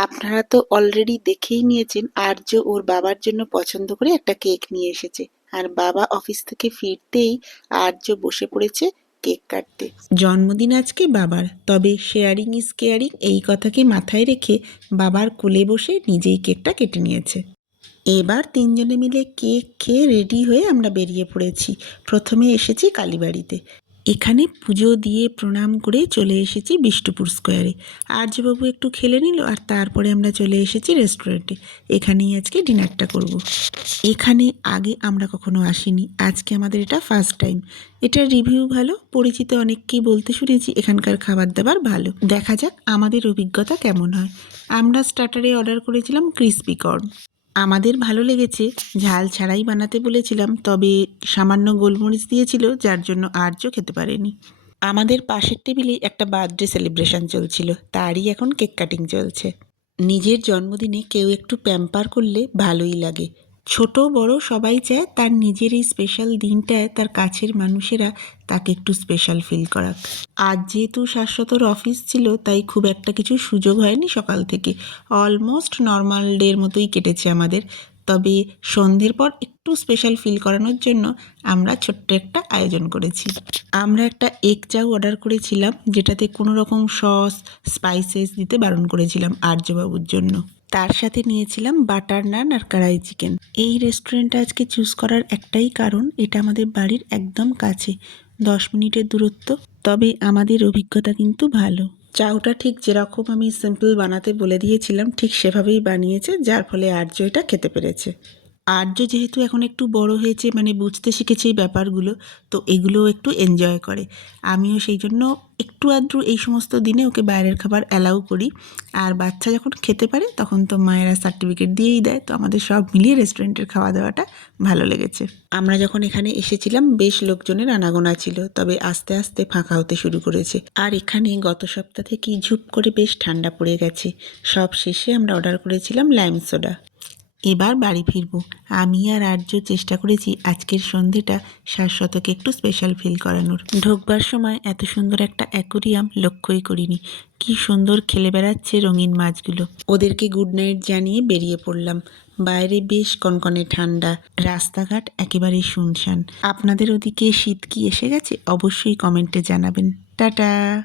আপনারা তো অলরেডি দেখেই নিয়েছেন, আর্য ওর বাবার জন্য পছন্দ করে একটা কেক নিয়ে এসেছে। আর বাবা অফিস থেকে ফিরতেই আর্য বসে পড়েছে কেক কাটতে। জন্মদিন আজকে বাবার, তবে শেয়ারিং ইজ কেয়ারিং এই কথাকে মাথায় রেখে বাবার কোলে বসে নিজেই কেকটা কেটে নিয়েছে। এবার তিনজনে মিলে কেক খেয়ে রেডি হয়ে আমরা বেরিয়ে পড়েছি। প্রথমে এসেছি কালীবাড়িতে। এখানে পুজো দিয়ে প্রণাম করে চলে এসেছি বিষ্ণুপুর স্কোয়ারে। আর্যবাবু একটু খেলে নিল আর তারপরে আমরা চলে এসেছি রেস্টুরেন্টে। এখানেই আজকে ডিনারটা করব। এখানে আগে আমরা কখনো আসিনি, আজকে আমাদের এটা ফার্স্ট টাইম। এটার রিভিউ ভালো, পরিচিত অনেককেই বলতে শুনেছি এখানকার খাবার দাবার ভালো। দেখা যাক আমাদের অভিজ্ঞতা কেমন হয়। আমরা স্টার্টারে অর্ডার করেছিলাম ক্রিসপি কর্ন। আমাদের ভালো লেগেছে, ঝাল ছাড়াই বানাতে বলেছিলাম, তবে সামান্য গোলমরিচ দিয়েছিল যার জন্য আর্য খেতে পারেনি। আমাদের পাশের টেবিলে একটা বার্থডে সেলিব্রেশন চলছিল, তারই এখন কেক কাটিং চলছে। নিজের জন্মদিনে কেউ একটু প্যাম্পার করলে ভালোই লাগে। ছোট বড় সবাই চায় তার নিজের এই স্পেশাল দিনটায় তার কাছের মানুষেরা তাকে একটু স্পেশাল ফিল করাক। আজ যেহেতু শাশ্বতর অফিস ছিল, তাই খুব একটা কিছু সুযোগ হয়নি সকাল থেকে। অলমোস্ট নর্মাল ডের মতোই কেটেছে আমাদের। তবে সন্ধ্যের পর একটু স্পেশাল ফিল করানোর জন্য আমরা ছোট্ট একটা আয়োজন করেছি। আমরা একটা এগ চাউ অর্ডার করেছিলাম, যেটাতে কোনো রকম সস স্পাইসেস দিতে বারণ করেছিলাম আর্যবাবুর জন্য। তার সাথে নিয়েছিলাম বাটার নান আর কড়াই চিকেন। এই রেস্টুরেন্টটা আজকে চুজ করার একটাই কারণ, এটা আমাদের বাড়ির একদম কাছে, 10 মিনিটের দূরত্ব। তবে আমাদের অভিজ্ঞতা কিন্তু ভালো। চাউটা ঠিক যেরকম আমি সিম্পল বানাতে বলে দিয়েছিলাম ঠিক সেভাবেই বানিয়েছে, যার ফলে আর্য এটা খেতে পেরেছে। আর্য যেহেতু এখন একটু বড় হয়েছে, মানে বুঝতে শিখেছে এই ব্যাপারগুলো, তো এগুলোও একটু এনজয় করে। আমিও সেই জন্য একটু আধটু এই সমস্ত দিনে ওকে বাইরের খাবার অ্যালাউ করি। আর বাচ্চা যখন খেতে পারে তখন তো মায়েরা সার্টিফিকেট দিয়েই দেয়। তো আমাদের সব মিলিয়ে রেস্টুরেন্টের খাওয়া দাওয়াটা ভালো লেগেছে। আমরা যখন এখানে এসেছিলাম বেশ লোকজনের আনাগোনা ছিল, তবে আস্তে আস্তে ফাঁকা হতে শুরু করেছে। আর এখানে গত সপ্তাহ থেকেই ঝুপ করে বেশ ঠান্ডা পড়ে গেছে। সব শেষে আমরা অর্ডার করেছিলাম লাইম সোডা। এবার বাড়ি ফিরবো। আমি আর আর্য চেষ্টা করেছি আজকের সন্ধেটা শাশ্বতকে একটু স্পেশাল ফিল করানোর। ঢোকবার সময় এত সুন্দর একটা অ্যাকোরিয়াম লক্ষ্যই করিনি। কি সুন্দর খেলে বেড়াচ্ছে রঙিন মাছগুলো। ওদেরকে গুড নাইট জানিয়ে বেরিয়ে পড়লাম। বাইরে বেশ কনকনে ঠান্ডা, রাস্তাঘাট একেবারেই শুনশান। আপনাদের ওদিকে শীত কি এসে গেছে? অবশ্যই কমেন্টে জানাবেন। টাটা।